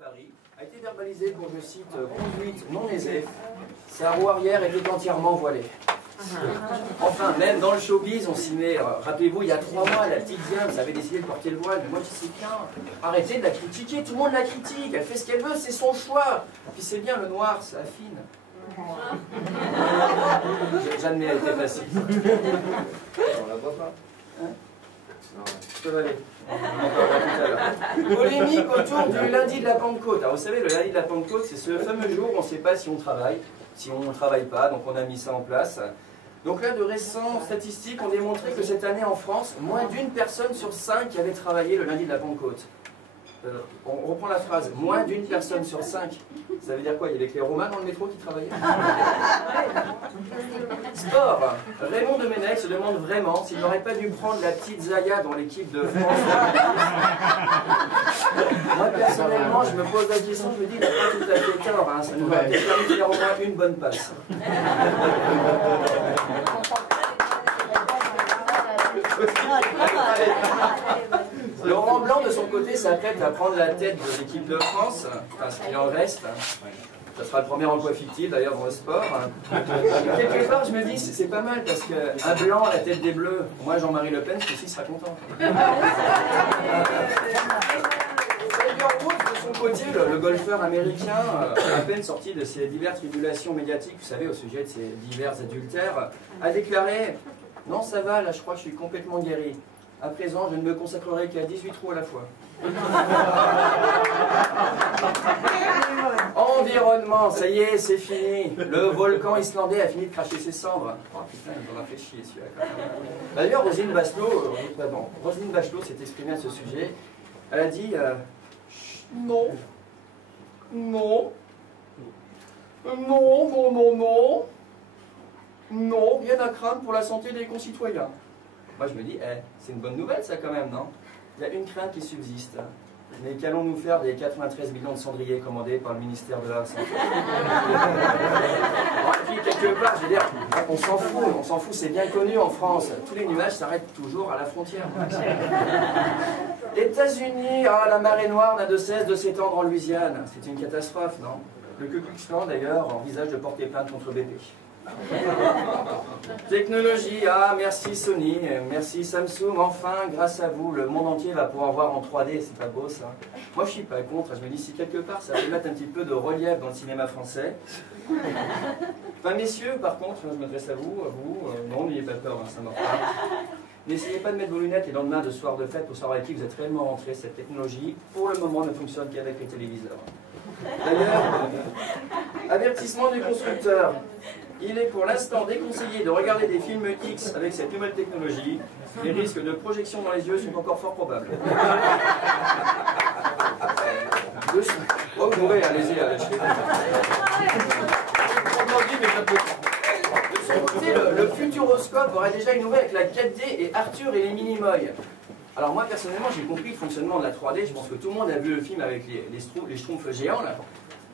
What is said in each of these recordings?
Paris a été verbalisé pour, je cite, conduite non aisée. Sa roue arrière était entièrement voilée. Enfin, même dans le showbiz, on s'y met. Rappelez-vous, il y a 3 mois, la petite Diane avait décidé de porter le voile. Mais moi, je sais bien, arrêtez de la critiquer. Tout le monde la critique. Elle fait ce qu'elle veut, c'est son choix. Puis c'est bien, le noir, ça affine. J'admets, elle était facile. On la voit pas. Hein? Je peux aller. On en parlera tout à l'heure. Polémique autour du lundi de la Pentecôte. Alors, vous savez, le lundi de la Pentecôte, c'est ce fameux jour où on ne sait pas si on travaille, si on ne travaille pas, donc on a mis ça en place. Donc là, de récentes statistiques ont démontré que cette année en France, moins d'1 personne sur 5 avait travaillé le lundi de la Pentecôte. On reprend la phrase, moins d'1 personne sur 5. Ça veut dire quoi? Il y avait que les Romains dans le métro qui travaillaient. Sport. Raymond Domenech se demande vraiment s'il n'aurait pas dû prendre la petite Zaya dans l'équipe de France. Moi, personnellement, je me pose la question, je me dis, il n'a pas tout à fait tort. Hein. Ça nous aurait peut-être permis de faire au moins une bonne passe. Laurent Blanc, de son côté, s'apprête à prendre la tête de l'équipe de France, parce qu'il en reste. Ça sera le premier emploi fictif, d'ailleurs, dans le sport. Quelque part, je me dis, c'est pas mal, parce qu'un blanc à la tête des Bleus, moi, Jean-Marie Le Pen, je sera content. De son côté, le golfeur américain, à peine sorti de ses diverses tribulations médiatiques, vous savez, au sujet de ses divers adultères, a déclaré « Non, ça va, là, je crois que je suis complètement guéri. À présent, je ne me consacrerai qu'à 18 trous à la fois. » Environnement, ça y est, c'est fini. Le volcan islandais a fini de cracher ses cendres. Oh putain, il en a fait chier celui-là quand même. D'ailleurs, Roselyne Bachelot s'est exprimée à ce sujet. Elle a dit non, non, non, non, non, non, non, rien à craindre pour la santé des concitoyens. Moi je me dis, c'est une bonne nouvelle ça quand même, non? Il y a une crainte qui subsiste. Mais qu'allons-nous faire des 93 millions de cendriers commandés par le ministère de la Santé? Et puis quelque part, je veux dire, on s'en fout, c'est bien connu en France. Tous les nuages s'arrêtent toujours à la frontière. États-Unis, la marée noire n'a de cesse de s'étendre en Louisiane. C'est une catastrophe, non? Le Ku Klux Klan, d'ailleurs, envisage de porter plainte contre BP. Technologie, merci Sony, merci Samsung, enfin, grâce à vous, le monde entier va pouvoir voir en 3D, c'est pas beau ça? Moi je suis pas contre, je me dis si quelque part ça peut mettre un petit peu de relief dans le cinéma français. Enfin messieurs, par contre, je m'adresse à vous, non, n'ayez pas peur, ça m'en parle. N'essayez pas de mettre vos lunettes et lendemain de soir de fête pour savoir avec qui vous êtes réellement rentré. Cette technologie, pour le moment, ne fonctionne qu'avec les téléviseurs. D'ailleurs, avertissement du constructeur. Il est pour l'instant déconseillé de regarder des films X avec cette nouvelle technologie. Les risques de projection dans les yeux sont encore fort probables. Oh, oui, allez-y, allez-y. De son côté, le Futuroscope aurait déjà innové avec la 4D et Arthur et les Minimoys. Alors moi, personnellement, j'ai compris le fonctionnement de la 3D. Je pense que tout le monde a vu le film avec les schtroumpfs géants, là.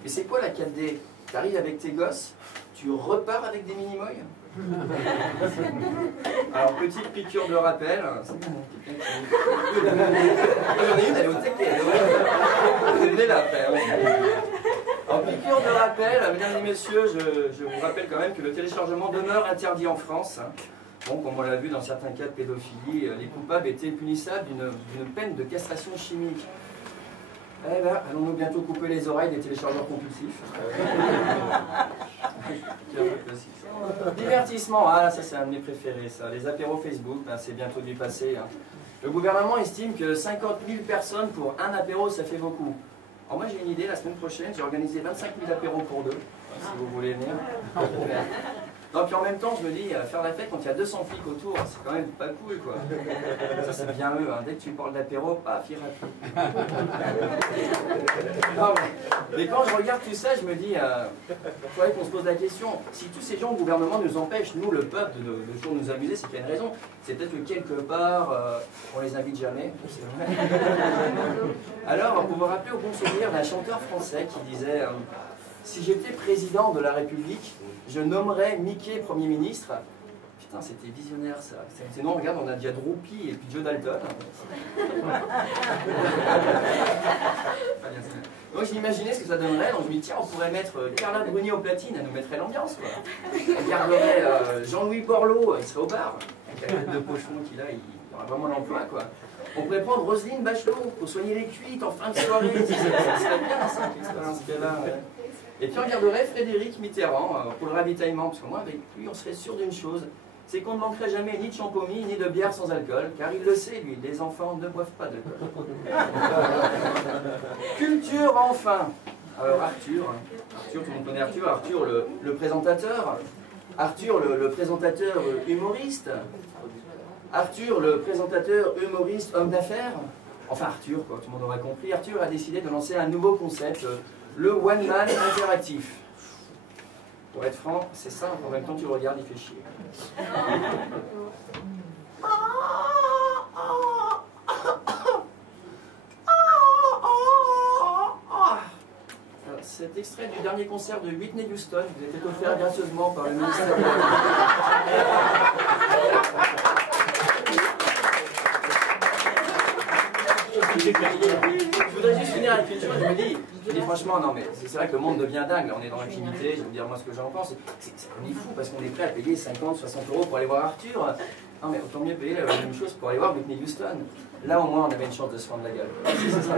Mais c'est quoi la 4D? Tu arrives avec tes gosses, tu repars avec des Minimoys. Alors, petite piqûre de rappel. J'en ai une, elle est au taquet. Venez là, après. Alors, piqûre de rappel, mesdames et messieurs, je vous rappelle quand même que le téléchargement demeure interdit en France. Bon, comme on l'a vu dans certains cas de pédophilie, les coupables étaient punissables d'une peine de castration chimique. Eh bien, allons-nous bientôt couper les oreilles des téléchargeurs compulsifs? Divertissement, ça c'est un de mes préférés, ça. Les apéros Facebook, c'est bientôt du passé. Hein. Le gouvernement estime que 50 000 personnes pour un apéro, ça fait beaucoup. Alors moi j'ai une idée, la semaine prochaine, j'ai organisé 25 000 apéros pour 2, si vous voulez venir. Non, puis en même temps, je me dis, faire la fête quand il y a 200 flics autour, c'est quand même pas cool, quoi. Ça, c'est bien eux, hein. Dès que tu parles d'apéro, paf, il rate. Non, mais quand je regarde tout ça, je me dis, il faudrait qu'on se pose la question, si tous ces gens au gouvernement nous empêchent, nous, le peuple, de toujours nous amuser, c'est qu'il y a une raison. C'est peut-être que quelque part, on les invite jamais, c'est vrai. Alors, vous vous rappelez au bon souvenir d'un chanteur français qui disait... Si j'étais président de la République, je nommerais Mickey Premier ministre. Putain, c'était visionnaire ça. Sinon, regarde, on a déjà Droopy et puis Joe Dalton. très bien. Moi j'imaginais ce que ça donnerait, donc je me dis tiens on pourrait mettre Carla Bruni au platine, elle nous mettrait l'ambiance quoi. Elle garderait Jean-Louis Borloo, il serait au bar, avec la tête de pochon qu'il a, il aura vraiment l'emploi quoi. On pourrait prendre Roselyne Bachelot pour soigner les cuites en fin de soirée, ça serait bien ça, l'expérience qu'elle a. Ouais. Et puis on garderait Frédéric Mitterrand pour le ravitaillement, parce que moi avec lui on serait sûr d'une chose, c'est qu'on ne manquerait jamais ni de champomis ni de bière sans alcool, car il le sait lui, les enfants ne boivent pas d'alcool. Culture enfin. Alors Arthur, tout le monde connaît Arthur, Arthur le présentateur, Arthur le présentateur humoriste, Arthur le présentateur humoriste homme d'affaires, enfin Arthur quoi, tout le monde aura compris, Arthur a décidé de lancer un nouveau concept, le one man interactif. Pour être franc, c'est simple, en même temps tu le regardes, il fait chier. Cet extrait du dernier concert de Whitney Houston vous a été offert gracieusement par le ministère de Je voudrais juste finir avec une chose, je me dis franchement, non mais c'est vrai que le monde devient dingue, là on est dans l'infinité, je vais vous dire moi ce que j'en pense, on est fou parce qu'on est prêt à payer 50, 60 € pour aller voir Arthur. Non mais autant mieux payer la même chose pour aller voir Whitney Houston. Là au moins on avait une chance de se prendre la gueule. C'est ça,